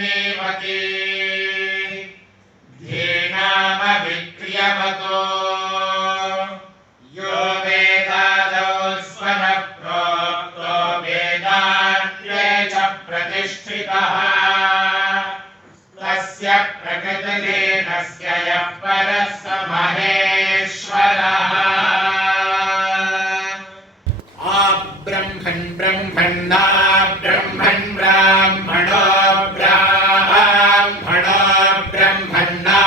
वासिनीवती धीनामविक्रियवतो यो वेदादौ स्वनः प्रोक्तो वेदान्ते च प्रतिष्ठितः तस्य प्रकृतिलीनस्य यः परः स महेश्वरः ब्रह्मन् ब्रह्मण्णा ब्रह्मन् ब्राह्मणो ब्राह्मणो ब्रह्मण्णा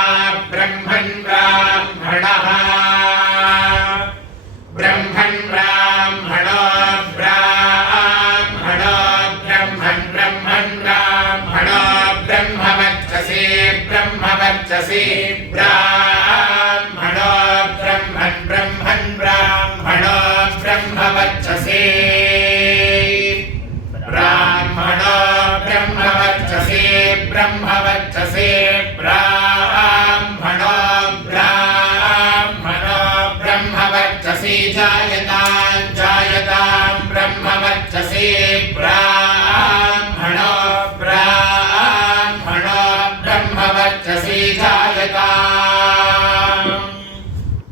ब्रह्मन् ब्राह्मणः ब्रह्मन् ब्राह्मणो ब्राह्मणो ब्रह्मन् ब्रह्मन् ब्राह्मणो ब्रह्मवर्चसे ब्रह्मवर्चसे ब्राह्मणो ब्रह्मन् ब्रह्मन् ब्राह्मणो ब्रह्मवर्चसे ब्राह्मणो ब्रह्मवर्चसे ब्रह्मवर्चसे ब्राह्मणो ब्राह्मणो ब्रह्मवर्चसे जायतां जायतां ब्रह्मवर्चसे ब्राह्मणो ब्राह्मणो ब्रह्मवर्चसे जायतां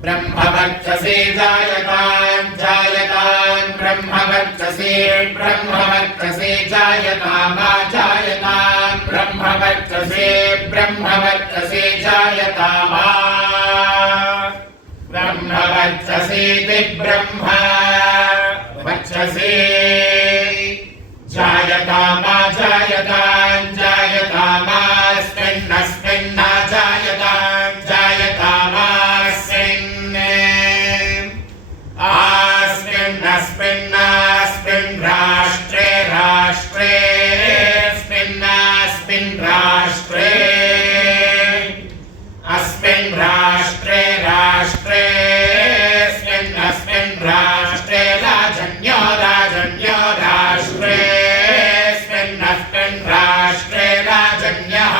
ब्रह्मवर्चसे जायतां जायतां ब्रह्मवर्चसे ब्रह्मवर्चसे जायतामा जायतां ब्रह्मवर्चसे ब्रह्मवर्चसे जायतामा ब्रह्मवर्चसेति ब्रह्म वर्चसे जायतामा जायतां जायतामास्मिन्नस्मिन्ना जायतां जायतामास्मिन् आस्मिन्नस्मिन्नास्मिन् राष्ट्रे राष्ट्रेऽस्मिन्नास्मिन् राष्ट्रे अस्मिन् राष्ट्रे राष्ट्रेऽस्मिन्नस्मिन् राष्ट्रे राजन्यो राजन्यो राष्ट्रेऽस्मिन्नस्मिन् राष्ट्रे राजन्यः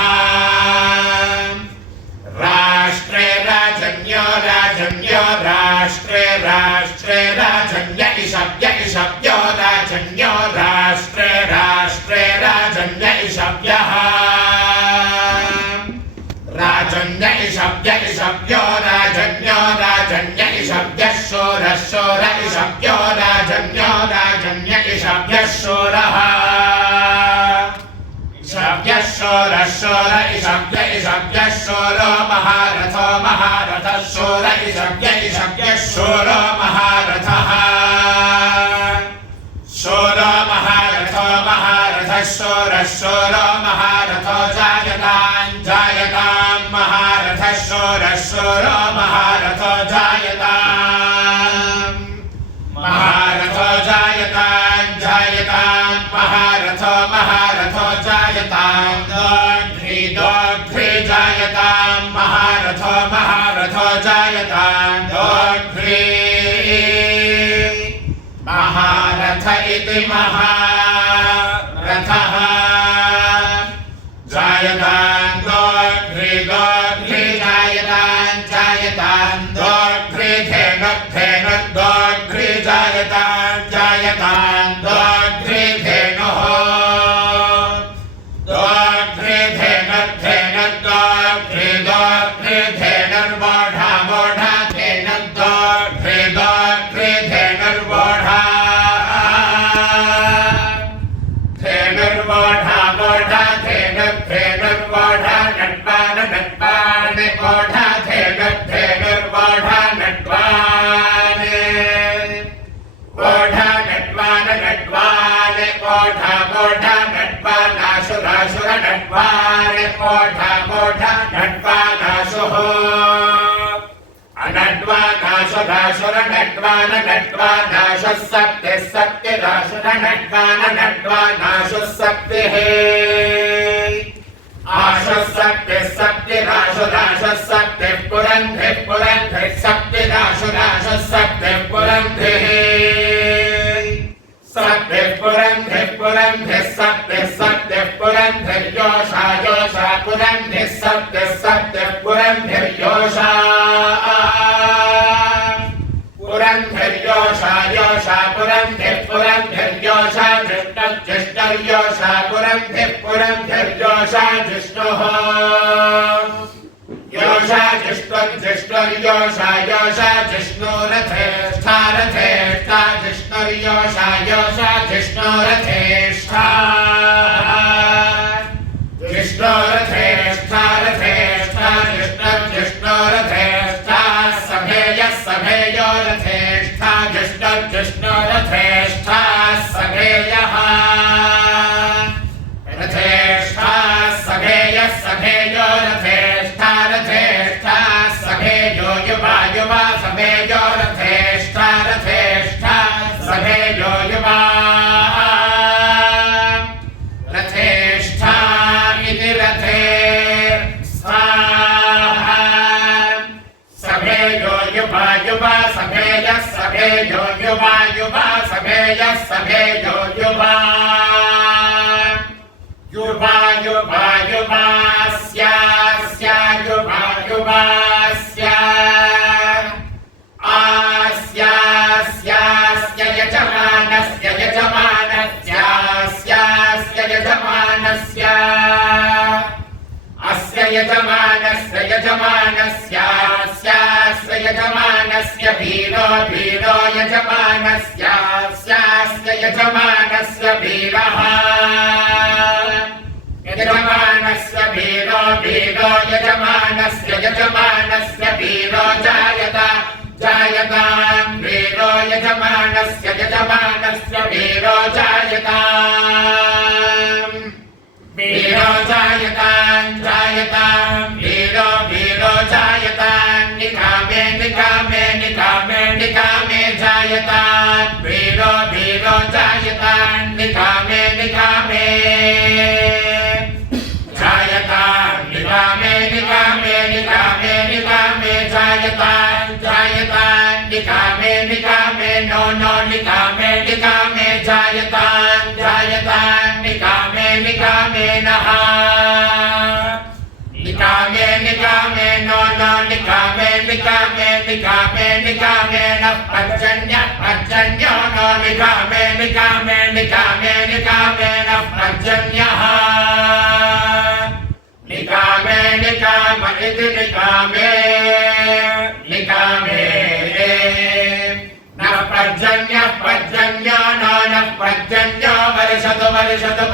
राष्ट्रे राजन्यो राजन्यो राष्ट्रे राष्ट्रे राजन्य इषव्य इषव्यो राजन्यो राष्ट्रे राष्ट्रे राजन्य इषव्यः राजन्य इषव्य इषव्यो राजन्यो राजन्य इषव्यः शोरः शोर इषव्यो राजन्यो राजन्य इषव्यः शोरः इषव्यः शोरः शोर इषव्य इषव्यः शोरो महारथो महारथः शोर इषव्य इषव्यः शोरो महारथः शोरो महारथो महारथः शोरः शोरो महारथो जायतां जायतां महारथः शोरः शोरो महारथो जायतां महारथो जायतां जायतां महारथो महारथो जायतां दोग्ध्री दोग्ध्री जायतां महारथो महारथो जायतां दोग्ध्री महारथ इति महारथः जायतां दोग्ध्री दोग्ध्री जायतां जायतां दोग्ध्री धेनुः धेनुः दोग्ध्री जायतां जायतां दोग्ध्री धेनुः दोग्ध्री धेनुः धेनुः दोग्ध्री दोग्ध्री धेनुर्वोढा वोढा धेनुः दोग्ध्री दोग्ध्री धेनुर्वोढा धेनुर्वोढा वोढा धेनुः धेनुर्वोढा नट्वान नट्वान वोढा धेनुः धेनुर्वोढा नट्वान वोढा नट्वान नट्वान वोढा वोढा नट्वानाशुराशुर नट्वान वोढा वोढा नट्वानाशुः अनट्वानाशुराशुर नट्वान नट्वानाशुः सप्तिः सप्तिराशुर नट्वान नट्वानाशुः सप्तिः आशुः सप्तिः सप्तिराशुराशुः सप्तिः पुरन्धिः पुरन्धिः सप्तिराशुराशुः सप्तिः पुरन्धिः सप्तिः पुरन्धिः पुरन्धिः सप्तिः सप्तिः पुरन्धिर्योषा योषा पुरन्धिः सप्तिः सप्तिः पुरन्धिर्योषा पुरन्धिर्योषा योषा पुरन्धिः पुरन्धिर्योषा जिष्टः जिष्टः जिष्णुर्योषा पुरन्धिर्योषा जिष्णुः योषा जिष्णुर्योषा जिष्णुरथेष्ठा जिष्णुर्योषा जिष्णुरथेष्ठा जिष्णुरथेष्ठा जिष्णुरथेष्ठा सभेयो रथेष्ठा जिष्णुरथेष्ठा सभेयः रथेष्ठा सभेयो रथेष्ठा सभेयो युवा सभेयो रथेष्ठा सभेयो युवा रथेष्ठा इति रथे स्वाहा सभेयो युवा सभेयः सभेयो युवा सभेयः सभेयो युवा युवास्या युवास्य आस्यास्य यजमानस्य अस्य यजमानस्य वीरो यजमानस्यास्य यजमानस्य वीरः यजमानस्य वीरो यजमानस्य वीरो जायतां वीरो यजमानस्य वीरो जायतां वीरो जायतां वीरो जायतां निकामे जायतां वीरो जायतां निकामे जायतां निकामे जायतां निकामे नो निकामे जायतां निकामे नः निकामे नो निकामे नः पर्जन्यो नो निकामे नः पर्जन्यः निकामे इति निकामे नः पर्जन्यो नो नः पर्जन्यो वर्षतु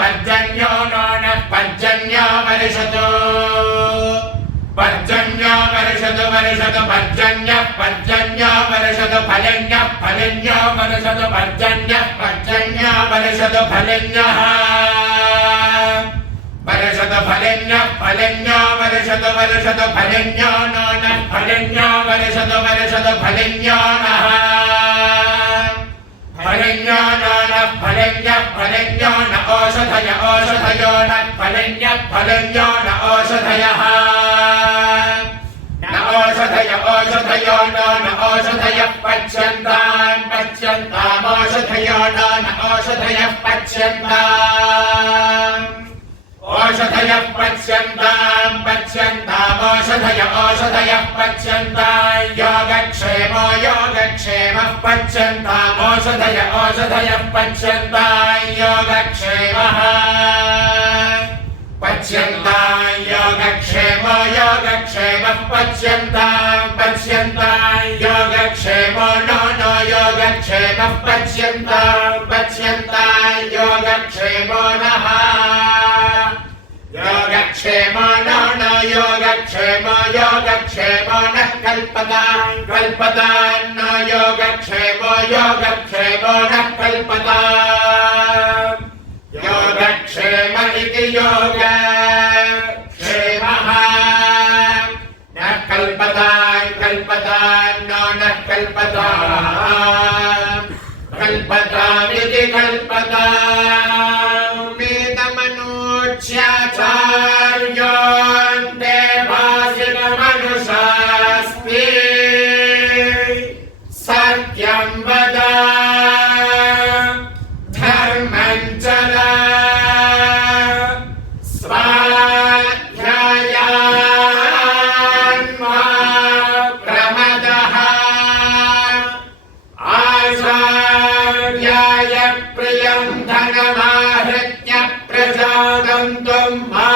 पर्जन्यो नो नः पर्जन्यो वर्षतु पर्जन्यो वर्षतु पर्जन्यो वर्षतु फलिन्यो वर्षतु पर्जन्यो वर्षतु फलिन्यः वर्षतु फलिन्यो वर्षतु फलिन्यो नो नः फलिन्यो वर्षतु फलिन्यो नः फलिन्यो नो नः फलिन्यो न ओषधयो नः फलिन्यो न ओषधयः न ओषधयो नो न ओषधयः पच्यन्तामोषधयो नो न ओषधयः पच्यन्ताम् ओषधयः पच्यन्तामोषधयः पच्यन्तां योगक्षेमः पच्यन्तामोषधयः पच्यन्तां योगक्षेमः योगक्षेमः पच्यन्तां योगक्षेमो नो योगक्षेमः पच्यन्तां योगक्षेमो नः योगक्षेमो नो योगक्षेमो नः कल्पतां नो योगक्षेमो नः कल्पतां योगक्षेम इति योगक्षेमः न कल्पतां नो नः कल्पतामिति कल्पतां वेदमनोच्याचार्योऽन्ते भासितमनुशास्ति सत्यं वद धर्मं चर स्वाध्यायान्मा प्रमदः आचार्याय प्रियं धनमाहृत्य ब्रह्मा